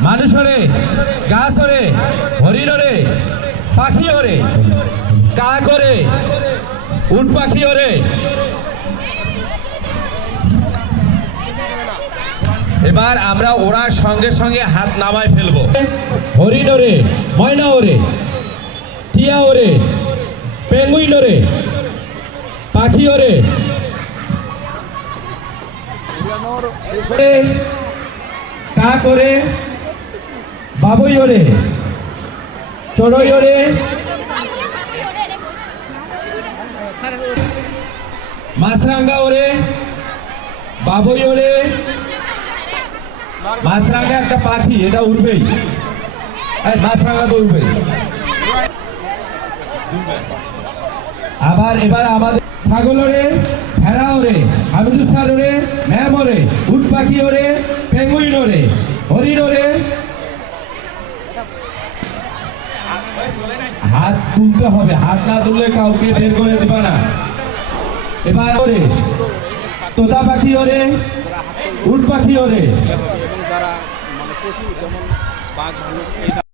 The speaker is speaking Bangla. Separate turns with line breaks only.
মানুষ ওরে হরিণরে পাখি ওরে কাক ওরে উট পাখি ওরে এবার আমরা ওরা সঙ্গে সঙ্গে হাত নামায় ফেলব। হরিণ ওরে ময়না ওরে টিয়া ওরে পেঙ্গুইন ওরে পাখি ওরে কাক ওরে বাবুই ওরে। চড়ই ওরে। বাবুই ওরে। মাছরাঙ্গা একটা পাখি, এটা উড়বেই। এই মাছরাঙ্গা তো উড়বে আবার এবার আমাদের ছাগল ওরে, ভেড়া ওরে হামিদুসার ওরে, ম্যাম ওরে, উট পাখি ওরে, পেঙ্গুইন ওরে, হরিণ ওরে হাত তুলতে হবে, হাত না তুললে কাউকে বের করে দেবে না। এবার ওরে, তোতা পাখি ওরে, উট পাখি ওরে।
যারা মানে পশু, যেমন বাঘ